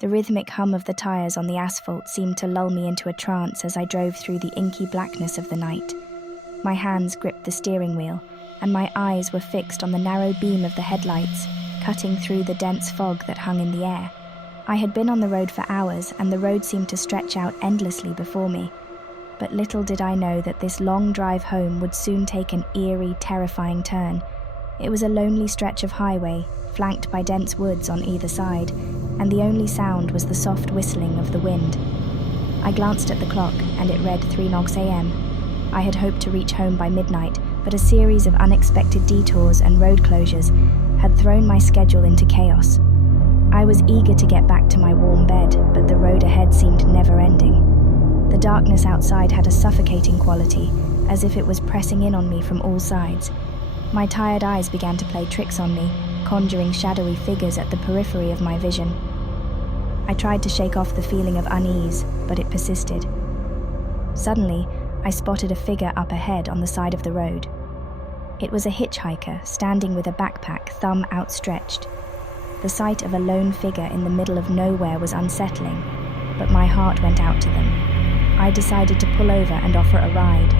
The rhythmic hum of the tires on the asphalt seemed to lull me into a trance as I drove through the inky blackness of the night. My hands gripped the steering wheel, and my eyes were fixed on the narrow beam of the headlights, cutting through the dense fog that hung in the air. I had been on the road for hours, and the road seemed to stretch out endlessly before me. But little did I know that this long drive home would soon take an eerie, terrifying turn. It was a lonely stretch of highway, flanked by dense woods on either side, and the only sound was the soft whistling of the wind. I glanced at the clock, and it read 3:00 a.m. I had hoped to reach home by midnight, but a series of unexpected detours and road closures had thrown my schedule into chaos. I was eager to get back to my warm bed, but the road ahead seemed never-ending. The darkness outside had a suffocating quality, as if it was pressing in on me from all sides. My tired eyes began to play tricks on me, conjuring shadowy figures at the periphery of my vision. I tried to shake off the feeling of unease, but it persisted. Suddenly, I spotted a figure up ahead on the side of the road. It was a hitchhiker standing with a backpack, thumb outstretched. The sight of a lone figure in the middle of nowhere was unsettling, but my heart went out to them. I decided to pull over and offer a ride.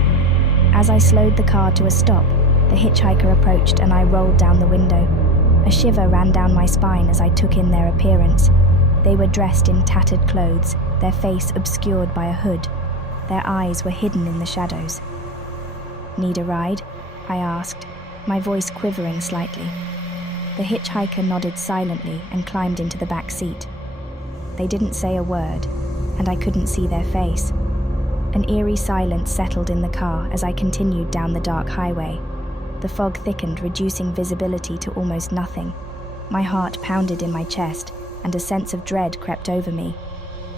As I slowed the car to a stop, the hitchhiker approached and I rolled down the window. A shiver ran down my spine as I took in their appearance. They were dressed in tattered clothes, their face obscured by a hood. Their eyes were hidden in the shadows. "Need a ride?" I asked, my voice quivering slightly. The hitchhiker nodded silently and climbed into the back seat. They didn't say a word, and I couldn't see their face. An eerie silence settled in the car as I continued down the dark highway. The fog thickened, reducing visibility to almost nothing. My heart pounded in my chest, and a sense of dread crept over me.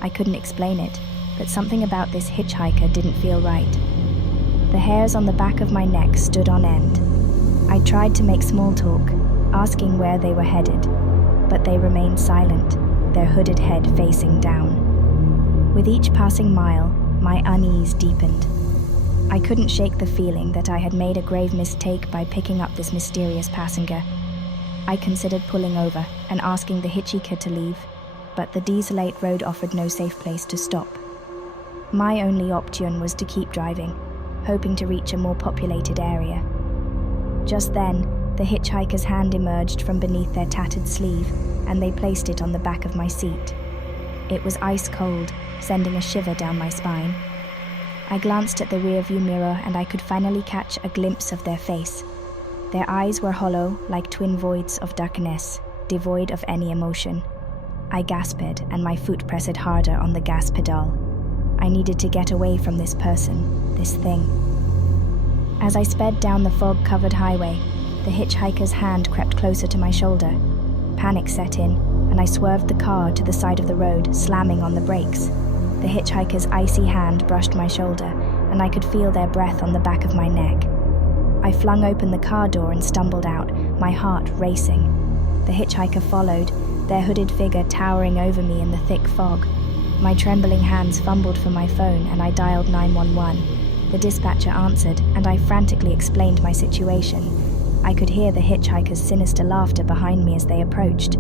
I couldn't explain it, but something about this hitchhiker didn't feel right. The hairs on the back of my neck stood on end. I tried to make small talk, asking where they were headed, but they remained silent, their hooded head facing down. With each passing mile, my unease deepened. I couldn't shake the feeling that I had made a grave mistake by picking up this mysterious passenger. I considered pulling over and asking the hitchhiker to leave, but the desolate road offered no safe place to stop. My only option was to keep driving, hoping to reach a more populated area. Just then, the hitchhiker's hand emerged from beneath their tattered sleeve, and they placed it on the back of my seat. It was ice cold, sending a shiver down my spine. I glanced at the rearview mirror and I could finally catch a glimpse of their face. Their eyes were hollow, like twin voids of darkness, devoid of any emotion. I gasped, and my foot pressed harder on the gas pedal. I needed to get away from this person, this thing. As I sped down the fog-covered highway, the hitchhiker's hand crept closer to my shoulder. Panic set in, and I swerved the car to the side of the road, slamming on the brakes. The hitchhiker's icy hand brushed my shoulder, and I could feel their breath on the back of my neck. I flung open the car door and stumbled out, my heart racing. The hitchhiker followed, their hooded figure towering over me in the thick fog. My trembling hands fumbled for my phone, and I dialed 911. The dispatcher answered, and I frantically explained my situation. I could hear the hitchhiker's sinister laughter behind me as they approached.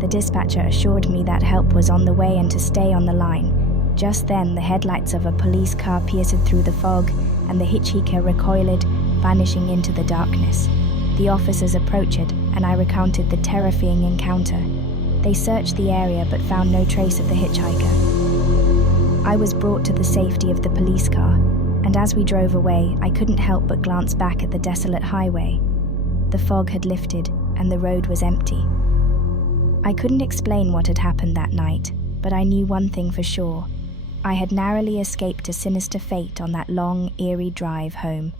The dispatcher assured me that help was on the way and to stay on the line. Just then, the headlights of a police car pierced through the fog, and the hitchhiker recoiled, vanishing into the darkness. The officers approached, and I recounted the terrifying encounter. They searched the area but found no trace of the hitchhiker. I was brought to the safety of the police car, and as we drove away, I couldn't help but glance back at the desolate highway. The fog had lifted, and the road was empty. I couldn't explain what had happened that night, but I knew one thing for sure. I had narrowly escaped a sinister fate on that long, eerie drive home.